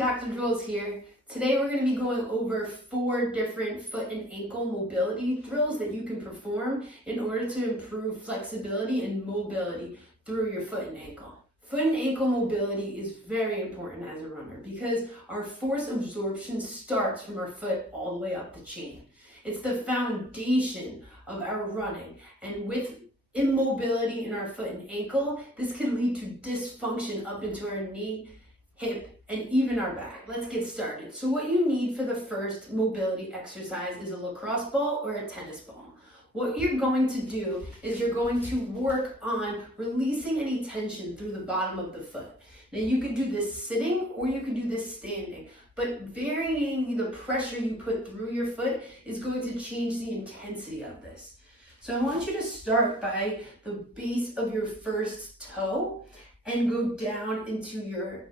Dr. Jules here. Today we're going to be going over 4 different foot and ankle mobility drills that you can perform in order to improve flexibility and mobility through your foot and ankle. Foot and ankle mobility is very important as a runner because our force absorption starts from our foot all the way up the chain. It's the foundation of our running, and with immobility in our foot and ankle, this can lead to dysfunction up into our knee, hip, and even our back. Let's get started. So what you need for the first mobility exercise is a lacrosse ball or a tennis ball. What you're going to do is you're going to work on releasing any tension through the bottom of the foot. Now you could do this sitting or you could do this standing, but varying the pressure you put through your foot is going to change the intensity of this. So I want you to start by the base of your first toe and go down into your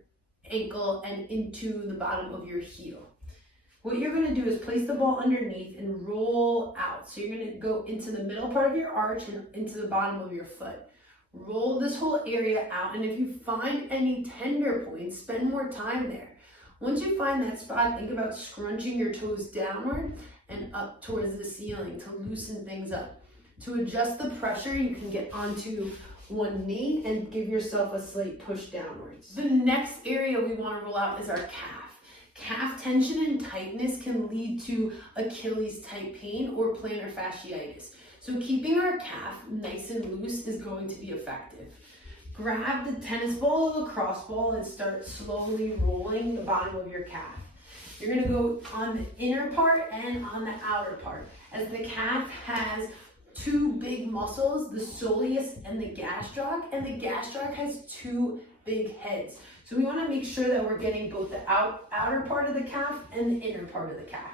ankle and into the bottom of your heel. What you're going to do is place the ball underneath and roll out. So you're going to go into the middle part of your arch and into the bottom of your foot. Roll this whole area out, and if you find any tender points, spend more time there. Once you find that spot, think about scrunching your toes downward and up towards the ceiling to loosen things up. To adjust the pressure, you can get onto one knee and give yourself a slight push downwards. The next area we want to roll out is our calf. Calf tension and tightness can lead to Achilles type pain or plantar fasciitis. So keeping our calf nice and loose is going to be effective. Grab the tennis ball or lacrosse ball and start slowly rolling the bottom of your calf. You're going to go on the inner part and on the outer part, as the calf has 2 big muscles, the soleus and the gastroc, and the gastroc has 2 big heads. So we want to make sure that we're getting both the outer part of the calf and the inner part of the calf.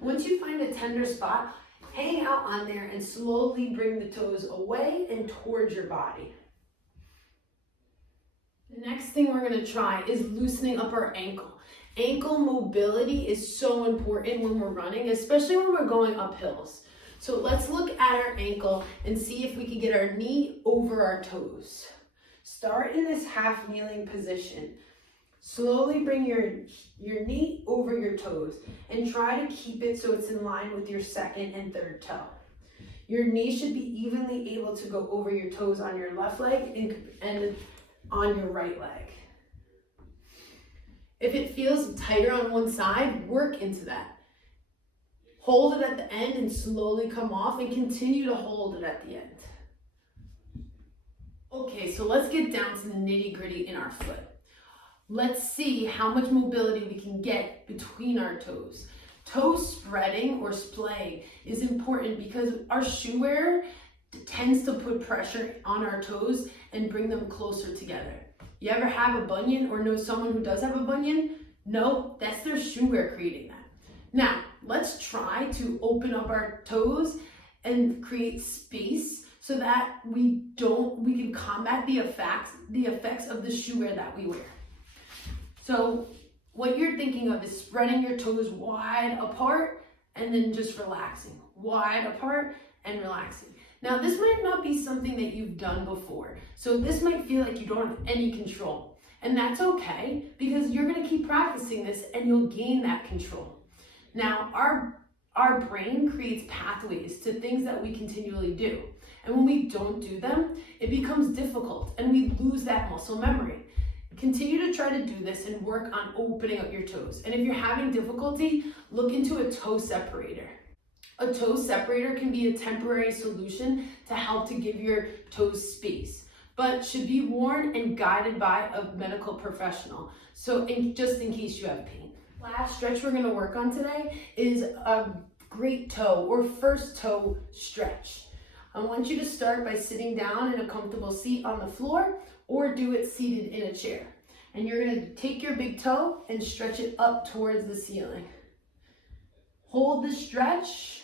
Once you find a tender spot, hang out on there and slowly bring the toes away and towards your body. The next thing we're going to try is loosening up our ankle. Ankle mobility is so important when we're running, especially when we're going up hills. So let's look at our ankle and see if we can get our knee over our toes. Start in this half kneeling position. Slowly bring your knee over your toes and try to keep it so it's in line with your second and third toe. Your knee should be evenly able to go over your toes on your left leg and on your right leg. If it feels tighter on one side, work into that. Hold it at the end and slowly come off, and continue to hold it at the end. Okay, so let's get down to the nitty-gritty in our foot. Let's see how much mobility we can get between our toes. Toe spreading or splaying is important because our shoe wearer tends to put pressure on our toes and bring them closer together. You ever have a bunion or know someone who does have a bunion? No, that's their shoe wear creating that. Now, let's try to open up our toes and create space so that we can combat the effects of the shoe wear that we wear. So what you're thinking of is spreading your toes wide apart and then just relaxing. Wide apart and relaxing. Now, this might not be something that you've done before, so this might feel like you don't have any control. And that's okay, because you're going to keep practicing this and you'll gain that control. Now, our brain creates pathways to things that we continually do. And when we don't do them, it becomes difficult and we lose that muscle memory. Continue to try to do this and work on opening up your toes. And if you're having difficulty, look into a toe separator. A toe separator can be a temporary solution to help to give your toes space, but should be worn and guided by a medical professional. So just in case you have pain. Last stretch we're going to work on today is a great toe or first toe stretch. I want you to start by sitting down in a comfortable seat on the floor or do it seated in a chair. And you're going to take your big toe and stretch it up towards the ceiling. Hold the stretch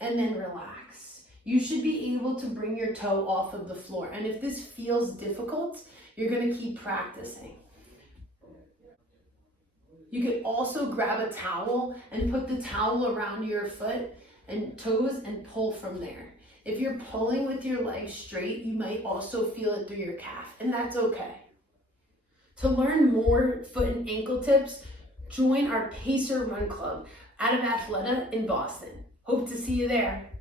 and then relax. You should be able to bring your toe off of the floor. And if this feels difficult, you're going to keep practicing. You could also grab a towel and put the towel around your foot and toes and pull from there. If you're pulling with your legs straight, you might also feel it through your calf, and that's okay. To learn more foot and ankle tips, join our Pacer Run Club out of Athleta in Boston. Hope to see you there.